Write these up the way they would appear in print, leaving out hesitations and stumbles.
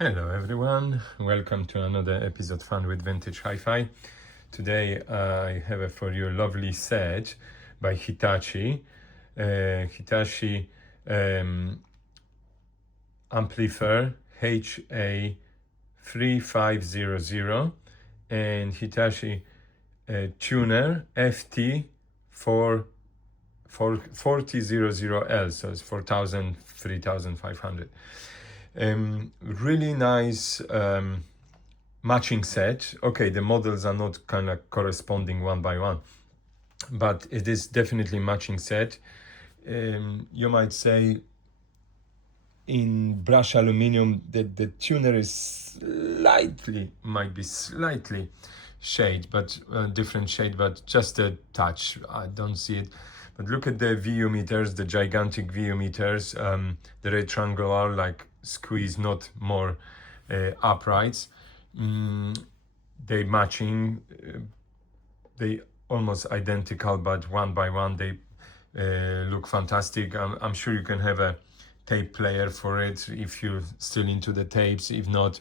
Hello everyone, welcome to another episode Fun with Vintage Hi-Fi. Today I have for you a lovely set by Hitachi. Hitachi Amplifier HA-3500 and Hitachi tuner FT-4000L, so it's 3500. Really nice matching set. Okay, the models are not kind of corresponding one by one, but it is definitely matching set. You might say in brush aluminum that the tuner is might be slightly shade, but different shade, but just a touch. I don't see it. But look at the VU meters, the gigantic VU meters, the rectangular, like squeeze, not more uprights. They matching, they almost identical, but one by one they look fantastic. I'm sure you can have a tape player for it if you're still into the tapes. If not,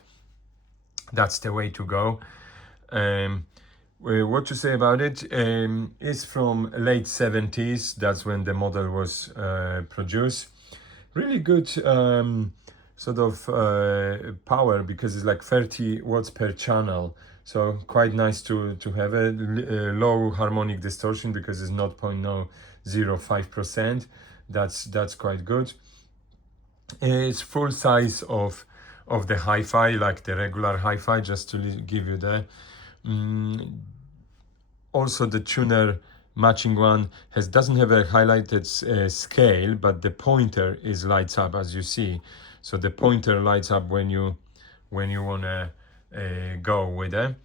that's the way to go. What to say about it? It's from late 70s. That's when the model was produced. Really good sort of power, because it's like 30 watts per channel. So quite nice to have a low harmonic distortion, because it's not 0.005%. That's quite good. It's full size of the Hi-Fi, like the regular Hi-Fi, just to give you the also the tuner matching one doesn't have a highlighted scale, but the pointer is lights up, as you see. So the pointer lights up when you wanna go with it.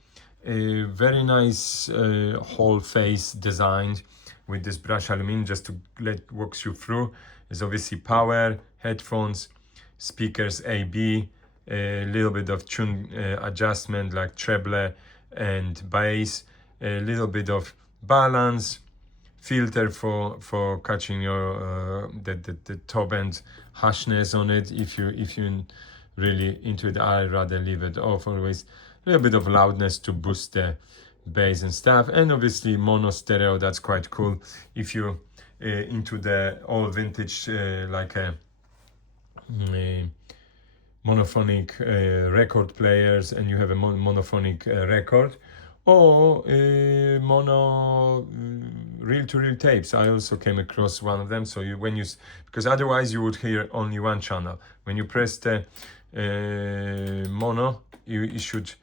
A very nice whole face designed with this brush aluminum. Just to walks you through, is obviously power, headphones, speakers AB, a little bit of tune adjustment like treble and bass, a little bit of balance, filter for catching your the top end harshness on it. If you're really into it, I'd rather leave it off always. A little bit of loudness to boost the bass and stuff, and obviously mono stereo. That's quite cool if you're into the all vintage like a monophonic record players, and you have a monophonic record, or mono reel-to-reel tapes. I also came across one of them. So because otherwise you would hear only one channel. When you press the mono, you should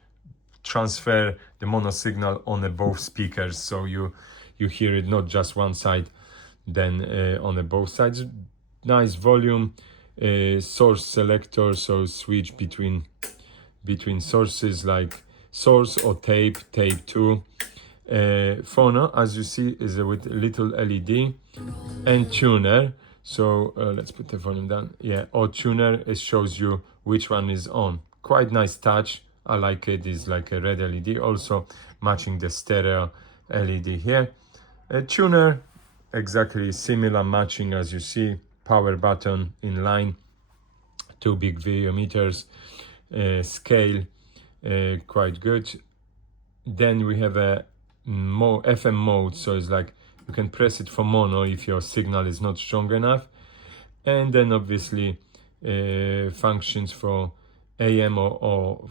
transfer the mono signal on both speakers, so you hear it not just one side, then on both sides. Nice volume, source selector, so switch between sources, like source or tape 2. Phono, as you see, is with little LED, and tuner. So let's put the volume down. Yeah, or tuner, it shows you which one is on. Quite nice touch. I like it. It's like a red LED, also matching the stereo LED here. A tuner, exactly similar matching, as you see. Power button in line, 2 big VU meters, scale, quite good. Then we have a FM mode, so it's like you can press it for mono if your signal is not strong enough, and then obviously functions for AM or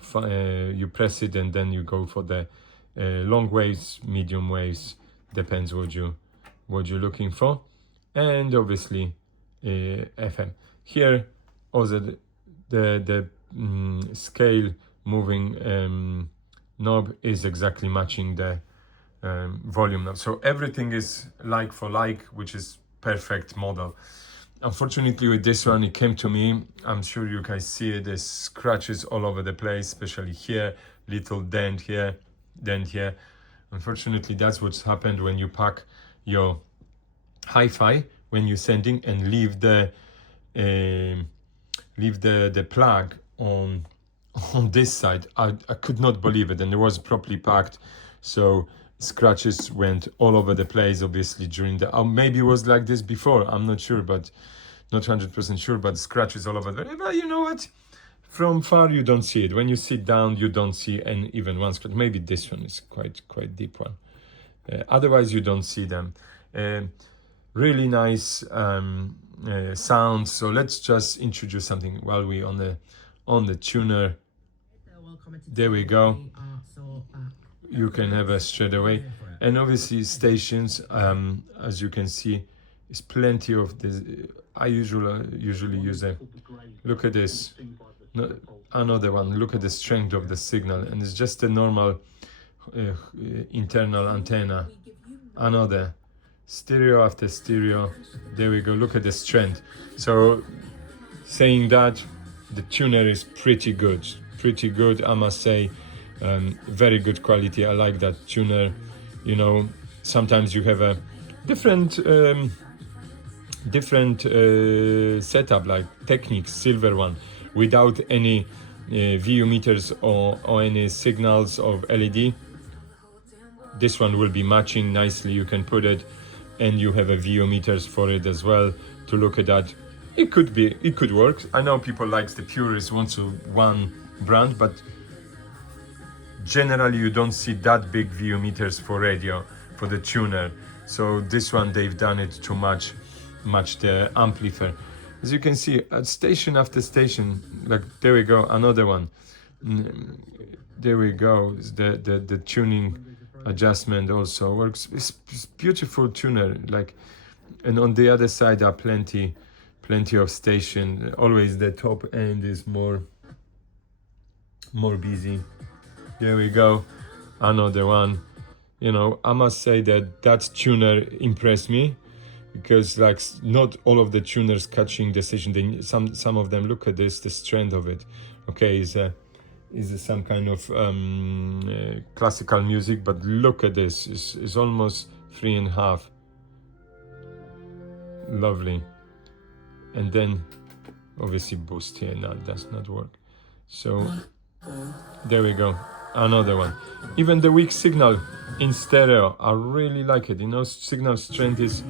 you press it and then you go for the long waves, medium waves, depends what you're looking for, and obviously FM. Here also the scale moving knob is exactly matching the volume knob. So everything is like for like, which is perfect model. Unfortunately with this one, it came to me, I'm sure you guys see it, there's scratches all over the place, especially here, little dent here, dent here. Unfortunately, that's what's happened when you pack your Hi-Fi, when you're sending, and leave the plug on this side. I could not believe it, and it was properly packed, so scratches went all over the place, obviously during the maybe it was like this before, I'm not sure, but not 100% sure, but scratches all over the, but you know what, From far you don't see it. When you sit down, you don't see and even one scratch. Maybe this one is quite deep one. Otherwise, you don't see them. Really nice sound. So let's just introduce something while we on the tuner. There we go. You can have a straight away, and obviously stations. As you can see, is plenty of this. I usually use a. Look at this. No, another one. Look at the strength of the signal, and it's just a normal internal antenna. Another stereo after stereo. There we go. Look at the strength. So saying that, the tuner is pretty good, I must say. Very good quality. I like that tuner. You know, sometimes you have a different setup, like Technics silver one, without any VU meters or any signals of LED. This one will be matching nicely. You can put it, and you have a VU meters for it as well to look at that. It could work. I know people likes the purist wants one brand, but generally you don't see that big VU meters for radio, for the tuner. So this one, they've done it to match the amplifier. As you can see, at station after station, like there we go, another one. There we go. The tuning adjustment also works. It's beautiful tuner. Like, and on the other side are plenty of station. Always the top end is more busy. There we go, another one. You know, I must say that tuner impressed me, because like not all of the tuners catching the station. Some of them, look at this, the strength of it. Okay, is some kind of classical music, but look at this. It's almost 3.5. Lovely. And then obviously boost here. No, does not work. So there we go. Another one. Even the weak signal in stereo, I really like it. You know, signal strength is.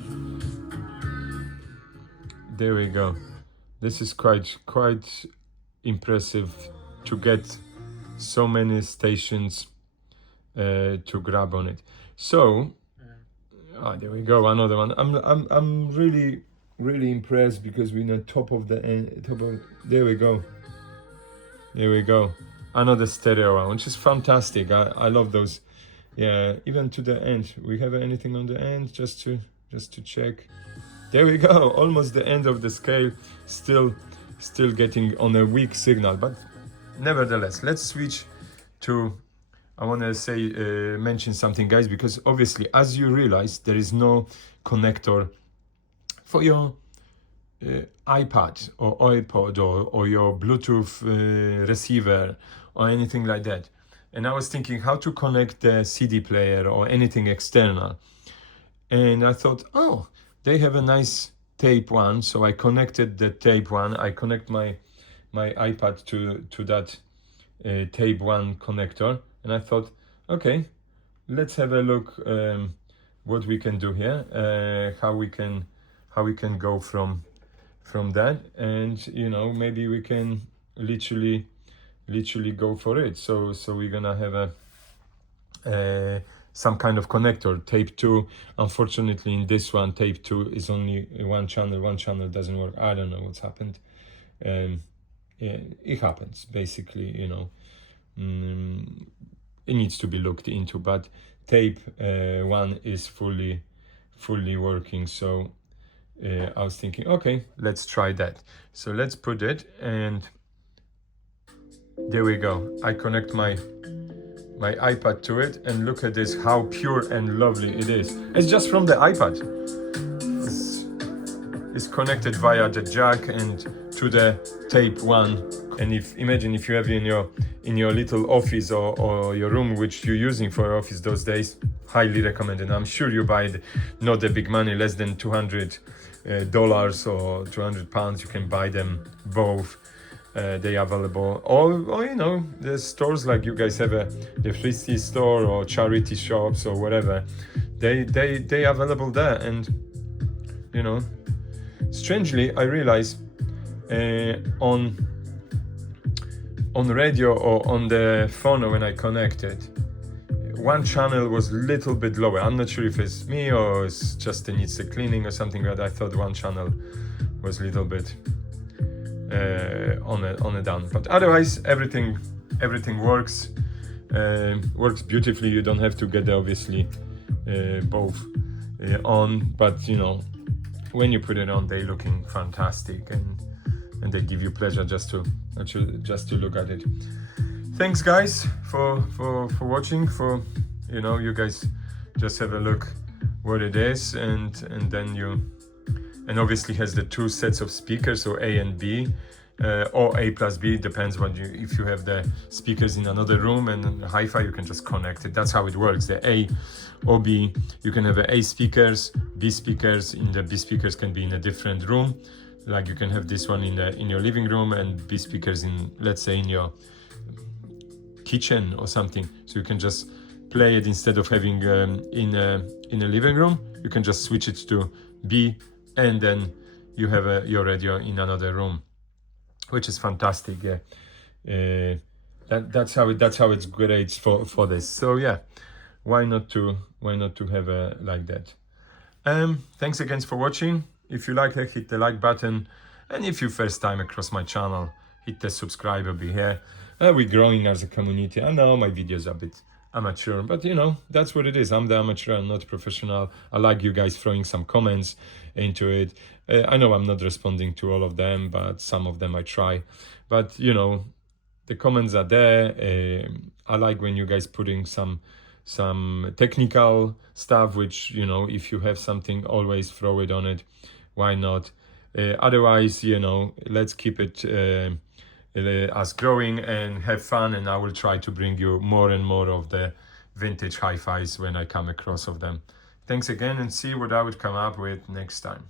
There we go. This is quite impressive to get so many stations to grab on it. So, there we go. Another one. I'm really impressed, because we're on top of the end. There we go. There we go. Another stereo one, which is fantastic. I love those. Yeah, even to the end. We have anything on the end just to check. There we go. Almost the end of the scale. Still getting on a weak signal, but nevertheless, let's switch to. I want to say mention something, guys, because obviously, as you realize, there is no connector for your iPad or iPod or your Bluetooth receiver or anything like that. And I was thinking how to connect the CD player or anything external. And I thought, oh, they have a nice tape one. So I connected the tape one. I connect my iPad to that tape one connector. And I thought, okay, let's have a look what we can do here, how we can go from that, and you know, maybe we can literally go for it. So we're gonna have a some kind of connector, tape 2. Unfortunately, in this one, tape 2 is only one channel doesn't work. I don't know what's happened. Yeah, it happens basically, you know. It needs to be looked into, but tape 1 is fully working. So I was thinking, okay, let's try that. So let's put it, and there we go. I connect my iPad to it, and look at this, how pure and lovely it is. It's just from the iPad. It's connected via the jack and to the tape 1. And imagine if you have in your little office or your room, which you're using for office those days, highly recommended. I'm sure you buy not the big money, less than $200 or £200. You can buy them both. They are available, or you know, the stores like you guys have the Christie store or charity shops or whatever. They are available there, and you know, strangely I realize on on radio or on the Phono when I connected, one channel was a little bit lower. I'm not sure if it's me or it's just it needs a cleaning or something, but I thought one channel was a little bit on a down. But otherwise, everything works beautifully. You don't have to get obviously both on, but you know, when you put it on, they're looking fantastic, and they give you pleasure just to look at it. Thanks guys for watching. For you know, you guys just have a look what it is, and then you, and obviously has the two sets of speakers, so A and B, or A plus B, depends what you, if you have the speakers in another room and hi-fi, you can just connect it. That's how it works. The A or B, you can have A speakers, B speakers. In the B speakers can be in a different room, like you can have this one in your living room, and B speakers in, let's say, in your kitchen or something. So you can just play it instead of having in a living room. You can just switch it to B, and then you have your radio in another room, which is fantastic. Yeah, that's how it's great for this. So yeah, why not to have a like that. Thanks again for watching. If you like it, hit the like button, and if you first time across my channel, hit the subscribe over here. We're growing as a community. I know my videos are a bit amateur, but you know, that's what it is. I'm the amateur, I'm not professional. I like you guys throwing some comments into it. I know I'm not responding to all of them, but some of them I try. But you know, the comments are there. I like when you guys putting some technical stuff, which, you know, if you have something, always throw it on it. Why not? Otherwise, you know, let's keep it us growing and have fun, and I will try to bring you more and more of the vintage hi-fis when I come across of them. Thanks again, and see what I would come up with next time.